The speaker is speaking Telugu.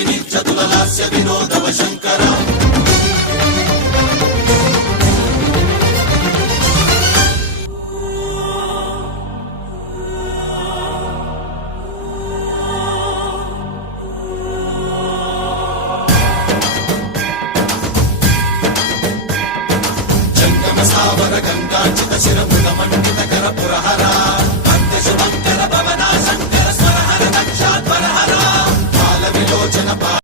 విరోధిని చతుల లాస్య వినోదవ శంకర జంగమ సావర గంగాచిత శిరమృత మండిత కర పురహర